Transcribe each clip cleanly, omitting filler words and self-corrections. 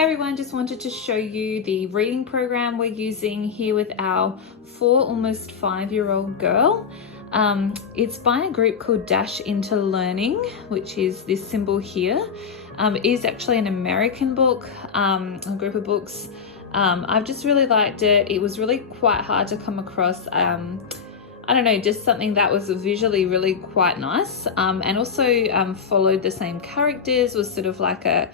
Hey everyone, just wanted to show you the reading program we're using here with our 4, almost 5-year-old girl. It's by a group called Dash Into Learning, which is this symbol here. It is actually an American book, a group of books. I've just really liked it. It was really quite hard to come across. I don't know, just something that was visually really quite nice, and also followed the same characters, was sort of like a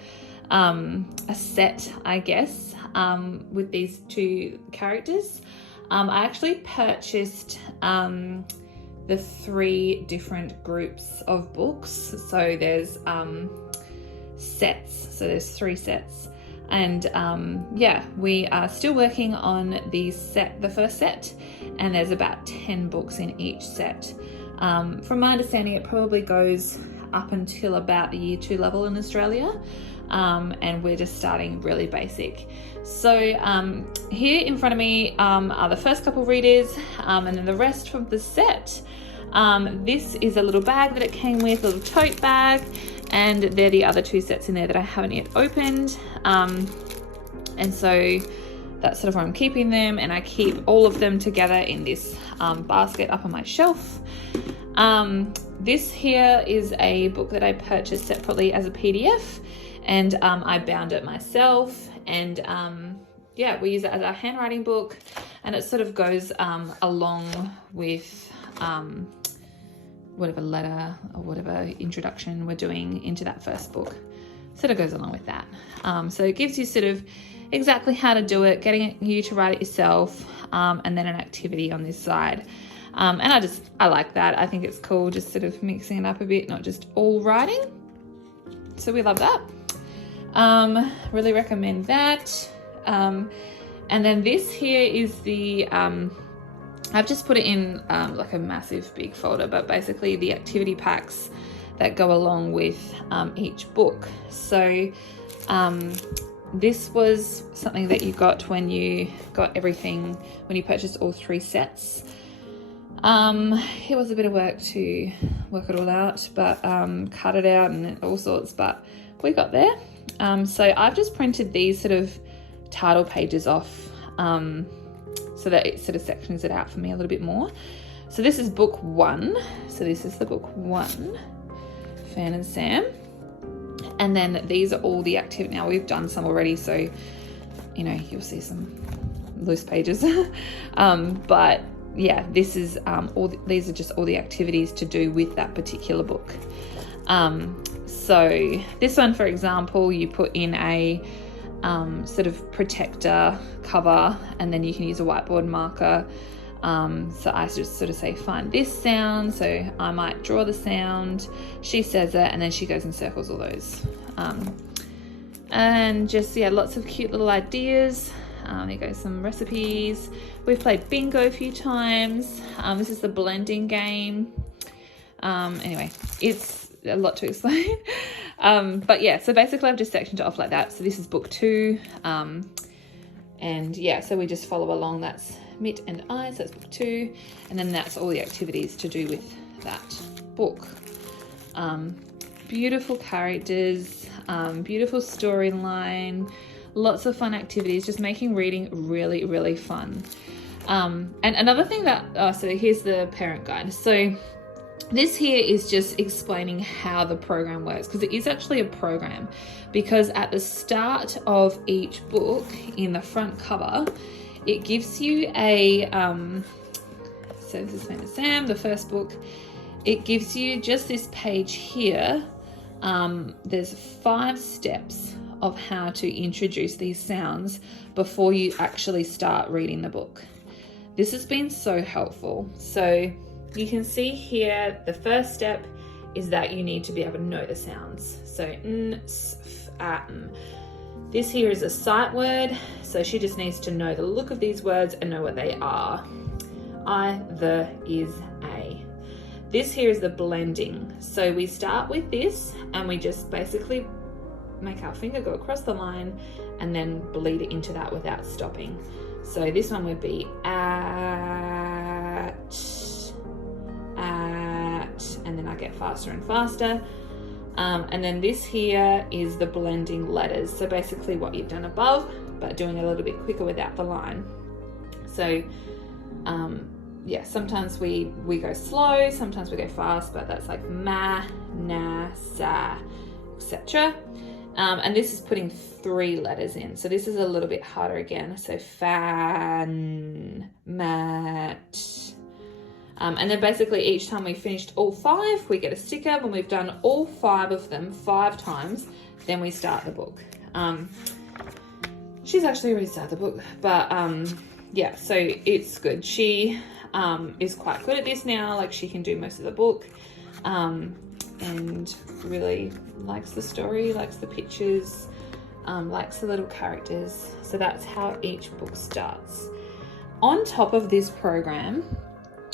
set, I guess, with these 2 characters. I actually purchased the 3 different groups of books. So there's sets, so there's 3 sets. And yeah, we are still working on the first set, and there's about 10 books in each set. From my understanding, it probably goes up until about the year 2 level in Australia. And we're just starting really basic. So here in front of me are the first couple readers, and then the rest from the set. This is a little bag that it came with, a little tote bag, and they're the other 2 sets in there that I haven't yet opened. And so that's sort of where I'm keeping them, and I keep all of them together in this basket up on my shelf. This here is a book that I purchased separately as a PDF, and I bound it myself, and yeah, we use it as our handwriting book, and it sort of goes along with whatever letter or whatever introduction we're doing into that first book. Sort of goes along with that. So it gives you sort of exactly how to do it, getting you to write it yourself, and then an activity on this side. And I like that. I think it's cool, just sort of mixing it up a bit, not just all writing. So we love that. Really recommend that. And then this here is the, I've just put it in like a massive big folder, but basically the activity packs that go along with each book. So this was something that you got when you got everything, when you purchased all 3 sets. It was a bit of work to work it all out, but cut it out and all sorts, but we got there. So I've just printed these sort of title pages off so that it sort of sections it out for me a little bit more. So this is book 1. So this is the book 1, Fan and Sam. And then these are all the activity. Now we've done some already, so you know, you'll see some loose pages. But yeah, this is these are just all the activities to do with that particular book. So this one, for example, you put in a sort of protector cover, and then you can use a whiteboard marker. So I just sort of say, find this sound. So I might draw the sound, she says it, and then she goes and circles all those. And just, yeah, lots of cute little ideas. There goes some recipes. We've played bingo a few times. This is the blending game. Anyway, it's a lot to explain. But yeah, so basically I've just sectioned it off like that. So this is book 2. And yeah, so we just follow along. That's Mitt and I, so that's book 2. And then that's all the activities to do with that book. Beautiful characters, beautiful storyline, lots of fun activities, just making reading really, really fun. And another thing that, so here's the parent guide. So this here is just explaining how the program works, because it is actually a program, because at the start of each book in the front cover, it gives you a, so this is Fan and Sam, the first book. It gives you just this page here. There's 5 steps of how to introduce these sounds before you actually start reading the book. This has been so helpful. So you can see here, the first step is that you need to be able to know the sounds. So n, s, f, a, m. This here is a sight word, so she just needs to know the look of these words and know what they are. I, the, is, a. This here is the blending. So we start with this and we just basically make our finger go across the line and then bleed it into that without stopping. So this one would be at, and then I get faster and faster. And then this here is the blending letters. So basically what you've done above, but doing it a little bit quicker without the line. So yeah, sometimes we go slow, sometimes we go fast, but that's like ma, na, sa, etc. And this is putting 3 letters in. So this is a little bit harder again. So fan, mat. And then basically each time we've finished all 5, we get a sticker. When we've done all 5 of them 5 times, then we start the book. She's actually already started the book, but yeah, so it's good. She is quite good at this now. Like, she can do most of the book, and really likes the story, likes the pictures, likes the little characters. So that's how each book starts. On top of this program,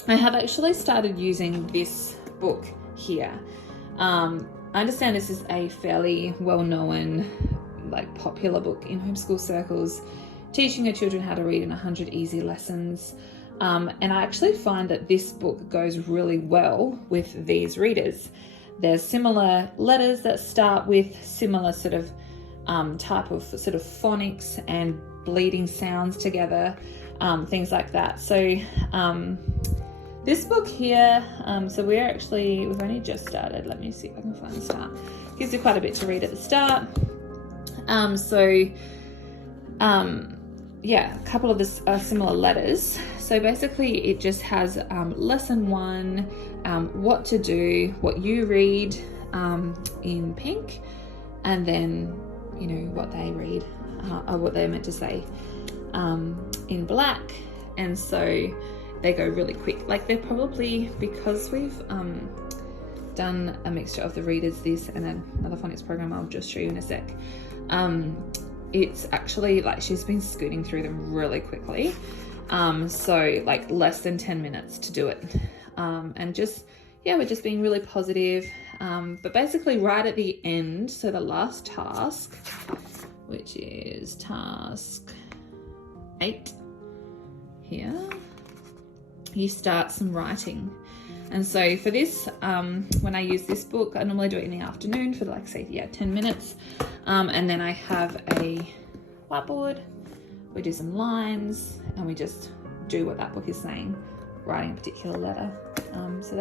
I have actually started using this book here. I understand this is a fairly well-known, like, popular book in homeschool circles, teaching your children how to read in 100 easy lessons. And I actually find that this book goes really well with these readers. There's similar letters that start with similar sort of type of sort of phonics and bleeding sounds together, things like that. So this book here, so we've only just started. Let me see if I can find the start. Gives you quite a bit to read at the start. Yeah, a couple of the similar letters. So basically it just has lesson 1, what to do, what you read in pink, and then, you know, what they read, or what they're meant to say in black. And so they go really quick. Like, they're probably, because we've done a mixture of the readers, this and another phonics program I'll just show you in a sec. It's actually, like, she's been scooting through them really quickly. So like less than 10 minutes to do it. And just, yeah, we're just being really positive. But basically right at the end, so the last task, which is task 8 here, you start some writing. And so for this, when I use this book, I normally do it in the afternoon for, like, say, yeah, 10 minutes. And then I have a whiteboard, we do some lines, and we just do what that book is saying, writing a particular letter. So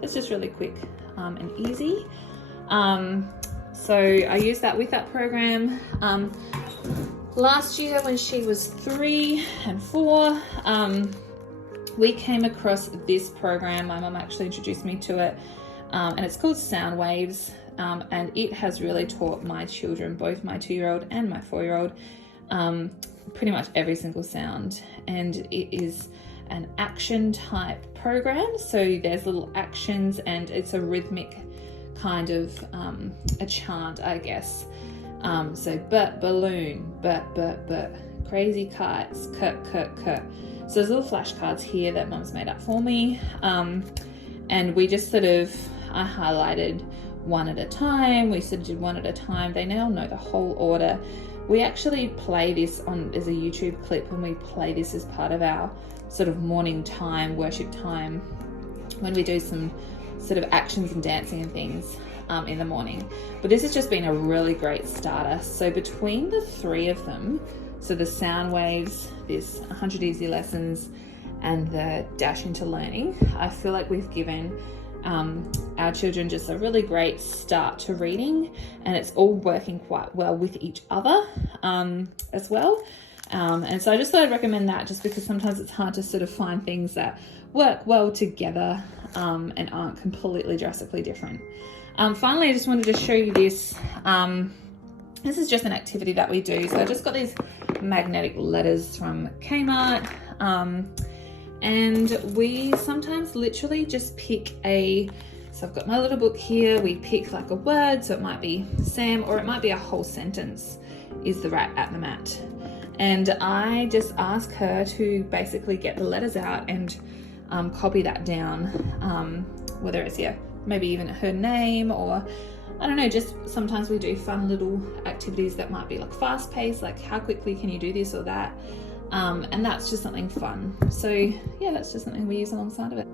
that's just really quick and easy. So I use that with that program. Last year when she was 3 and 4, we came across this program. My mum actually introduced me to it, and it's called Sound Waves, and it has really taught my children, both my 2-year-old and my 4-year-old, pretty much every single sound. And it is an action type program, so there's little actions, and it's a rhythmic kind of a chant, I guess. So balloon, crazy kites, kurt. So there's little flashcards here that Mum's made up for me, and we just sort of, I highlighted one at a time. We sort of did one at a time. They now know the whole order. We actually play this as a YouTube clip, and we play this as part of our sort of morning time, worship time, when we do some sort of actions and dancing and things in the morning. But this has just been a really great starter. So between the 3 of them, so the Sound Waves, this 100 Easy Lessons, and the Dash into Learning, I feel like we've given our children just a really great start to reading, and it's all working quite well with each other as well. And so I just thought I'd recommend that, just because sometimes it's hard to sort of find things that work well together and aren't completely drastically different. Finally, I just wanted to show you this. This is just an activity that we do. So I just got these magnetic letters from Kmart, and we sometimes literally just pick so I've got my little book here, we pick like a word, so it might be Sam, or it might be a whole sentence, is the rat at the mat. And I just ask her to basically get the letters out and copy that down, whether it's, yeah, maybe even her name, or I don't know, just sometimes we do fun little activities that might be like fast paced, like how quickly can you do this or that, and that's just something fun. So yeah, that's just something we use alongside of it.